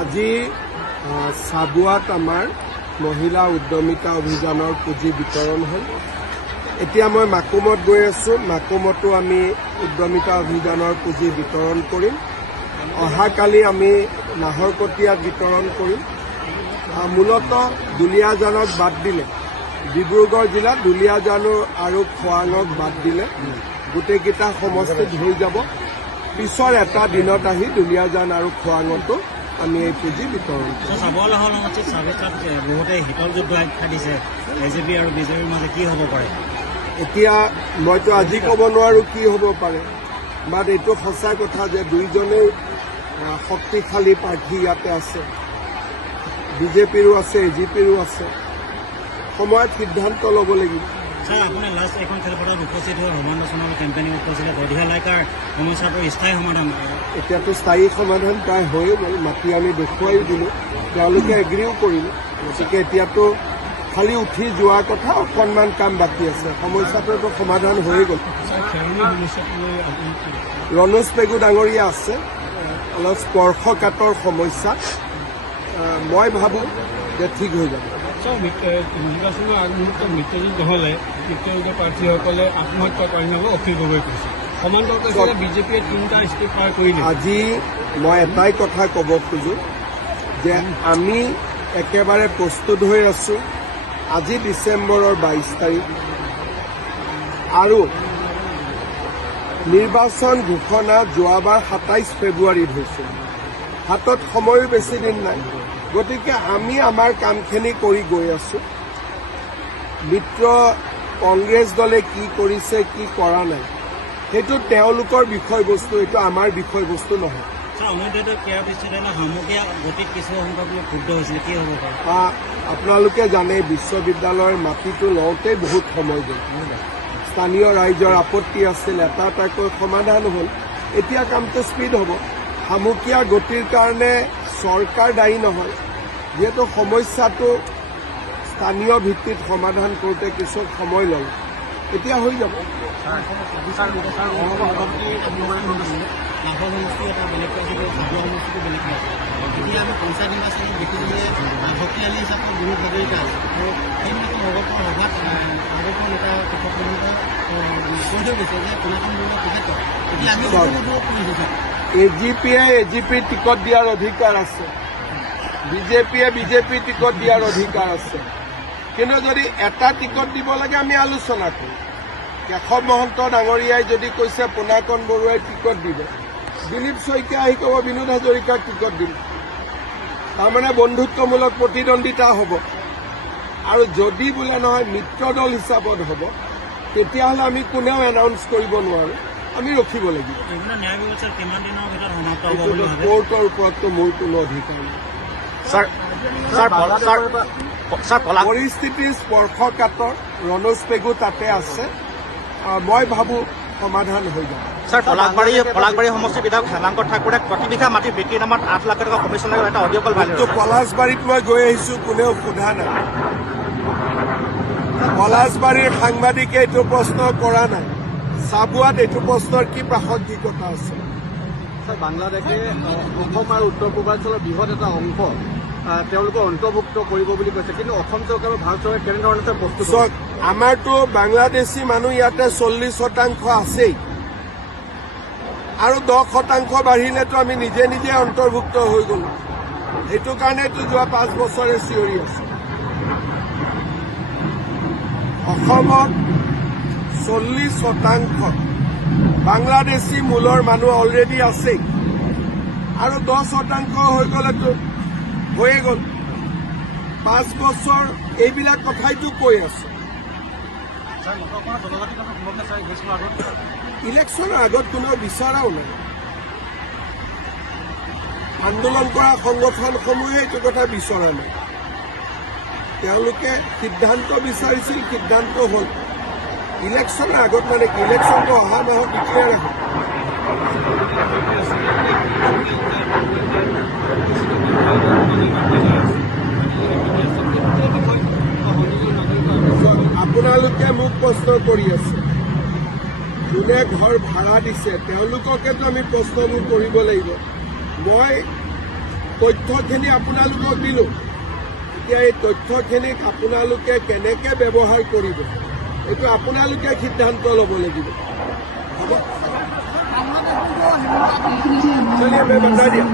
আজি চাবুৱাত আমাৰ মহিলা উদ্যমিতা অভিযানৰ পুঁজি বিতৰণ হ'ল। এতিয়া মই মাকুমত গৈ আছোঁ। মাকুমতো আমি উদ্যমিতা অভিযানৰ পুঁজি বিতৰণ কৰিম। অহাকালি আমি নাহৰকটীয়াত বিতৰণ কৰিম। মূলতঃ দুলীয়াজানক বাদ দিলে, ডিব্ৰুগড় জিলাত দুলীয়াজান আৰু খোৱাঙক বাদ দিলে গোটেইকেইটা সমষ্টিত হৈ যাব। পিছৰ এটা দিনত আহি দুলীয়াজান আৰু খোৱাঙতো আমি এই পুঁজি বিতৰণ কৰিম। চাবুৱা সমষ্টিত চাবেকাত বহুতে শীতল যুদ্ধ আখ্যা দিছে এজেপি আৰু বিজেপিৰ মাজত কি হ'ব পাৰে? এতিয়া মইতো আজি ক'ব নোৱাৰোঁ কি হ'ব পাৰে, বাট এইটো সঁচা কথা যে দুইজনেই শক্তিশালী প্ৰাৰ্থী ইয়াতে আছে। বিজেপিৰো আছে, এজিপিৰো আছে। সময়ত সিদ্ধান্ত ল'ব লাগিব। ছাৰ, আপুনি লাষ্ট এখন খেলপথাৰত উপস্থিত হৈ সমান্ত চনৰ কেম্পেইনিঙত কৈছিলে বৰধিয়ালাইকাৰ সমস্যাটো স্থায়ী সমাধান। এতিয়াতো স্থায়ী সমাধান প্ৰায় হৈয়ে গ'ল। মাতি আমি দেখুৱাই দিলোঁ, তেওঁলোকে এগ্ৰীও কৰিলে। গতিকে এতিয়াতো খালি উঠি যোৱাৰ কথা, অকণমান কাম বাকী আছে। সমস্যাটোতো সমাধান হৈয়ে গ'ল। ৰণোজ পেগু ডাঙৰীয়া আছে, অলপ স্পৰ্শকাতৰ সমস্যা। মই ভাবোঁ যে ঠিক হৈ যাব। নিৰ্বাচনৰ আগমুহূৰ্তত মিত্ৰজোঁট নহ'লে মিত্ৰজোঁটৰ প্ৰাৰ্থীসকলে আত্মহত্যা কৰি যাব অখিল গগৈ কৈছে। সমান্তৰালভাৱে বিজেপিয়ে 3টা ষ্টেপ পাৰ কৰিলে। আজি মই এটাই কথা ক'ব খোজোঁ যে আমি একেবাৰে প্ৰস্তুত হৈ আছোঁ। আজি ডিচেম্বৰৰ 22 তাৰিখ আৰু নিৰ্বাচন ঘোষণা যোৱাবাৰ 27 ফেব্ৰুৱাৰীত হৈছিল। হাতত সময়ো বেছি দিন নাই। গতিকে আমি আমাৰ কামখিনি কৰি গৈ আছোঁ। মিত্ৰ কংগ্ৰেছ দলে কি কৰিছে, কি কৰা নাই, সেইটো তেওঁলোকৰ বিষয়বস্তু, এইটো আমাৰ বিষয়বস্তু নহয়। আপোনালোকে জানে বিশ্ববিদ্যালয়ৰ মাটিটো লওঁতেই বহুত সময় গ'ল। স্থানীয় ৰাইজৰ আপত্তি আছিল, এটা এটাকৈ সমাধান হ'ল। এতিয়া কামটো স্পীড হ'ব। সামুকীয়া গতিৰ কাৰণে চৰকাৰ দায়ী নহয়। যিহেতু সমস্যাটো স্থানীয় ভিত্তিত সমাধান কৰোঁতে কিছু সময় ল'ল, এতিয়া হৈ যাব। এজিপিৰ টিকট দিয়াৰ অধিকাৰ আছে, বিজেপিয়ে বিজেপিৰ টিকট দিয়াৰ অধিকাৰ আছে। কিন্তু যদি এটা টিকট দিব লাগে আমি আলোচনা কৰিম। কেশৱ মহন্ত ডাঙৰীয়াই যদি কৈছে পোনাকণ বৰুৱাই টিকট দিব, দিলীপ শইকীয়া আহি ক'ব বিনোদ হাজৰিকাক টিকট দিম, তাৰমানে বন্ধুত্বমূলক প্ৰতিদ্বন্দ্বিতা হ'ব। আৰু যদি বোলে নহয় মিত্ৰ দল হিচাপত হ'ব, তেতিয়াহ'লে আমি কোনেও এনাউন্স কৰিব নোৱাৰোঁ, আমি ৰখিব লাগিব। কোৰ্টৰ ওপৰততো মোৰ কোনো অধিকাৰ নাই। পৰিস্থিতিৰ স্পৰ্শকাতৰ ৰণোজ পেগু তাতে আছে। মই ভাবোঁ সমাধান হৈ যাব। ছাৰ, পলাশবাৰী সমষ্টিৰ বিধায়ক হেমাংকৰ ঠাকুৰে প্ৰতি বিঘা মাটি বিক্ৰীৰ নামত 8 লাখ টকা কমিশ্যন লাগে এটা অডিঅ' কল ভাইৰেল হৈছে। পলাশবাৰীত মই গৈ আহিছোঁ, কোনেও সোধা নাই। পলাশবাৰীৰ সাংবাদিকে এইটো প্ৰশ্ন কৰা নাই। চাবুৱাত এইটো প্ৰশ্নৰ কি প্ৰাসংগিকতা আছে? বাংলাদেশে অসম আৰু উত্তৰ পূৰ্বাঞ্চলৰ বৃহৎ এটা অংশ তেওঁলোকে অন্তৰ্ভুক্ত কৰিব বুলি কৈছে, কিন্তু অসম চৰকাৰ আৰু ভাৰত চৰকাৰে কেনেধৰণে প্ৰস্তুত? চাওক, আমাৰতো বাংলাদেশী মানুহ ইয়াতে 40% আছেই, আৰু 10% বাঢ়িলেতো আমি নিজে নিজে অন্তৰ্ভুক্ত হৈ গ'লো। সেইটো কাৰণেতো যোৱা 5 বছৰে চিঞৰি আছো। অসমত 40% বাংলাদেশী মূলৰ মানুহ অলৰেডি আছেই, আৰু 10% হৈ গ'লেতো হৈয়ে গ'ল। 5 বছৰ এইবিলাক কথাইতো কৈ আছো। ইলেকশ্যনৰ আগত কোনেও বিচৰাও নাই। আন্দোলন কৰা সংগঠনসমূহে এইটো কথা বিচৰা নাই। তেওঁলোকে সিদ্ধান্ত বিচাৰিছিল, সিদ্ধান্ত হ'ল। ইলেকশ্যনৰ আগত মানে কি, ইলেকশ্যনটো অহা মাহত ডিক্লেয়াৰ হ'ব। আপোনালোকে মোক প্ৰশ্ন কৰি আছে, যোনে ঘৰ ভাড়া দিছে তেওঁলোককেতো আমি প্ৰশ্নবোৰ কৰিব লাগিব। মই তথ্যখিনি আপোনালোকক দিলোঁ। এতিয়া এই তথ্যখিনিক আপোনালোকে কেনেকে ব্যৱহাৰ কৰিব এইটো আপোনালোকে সিদ্ধান্ত ল'ব লাগিব। চলিয়ে বাধা দিয়া।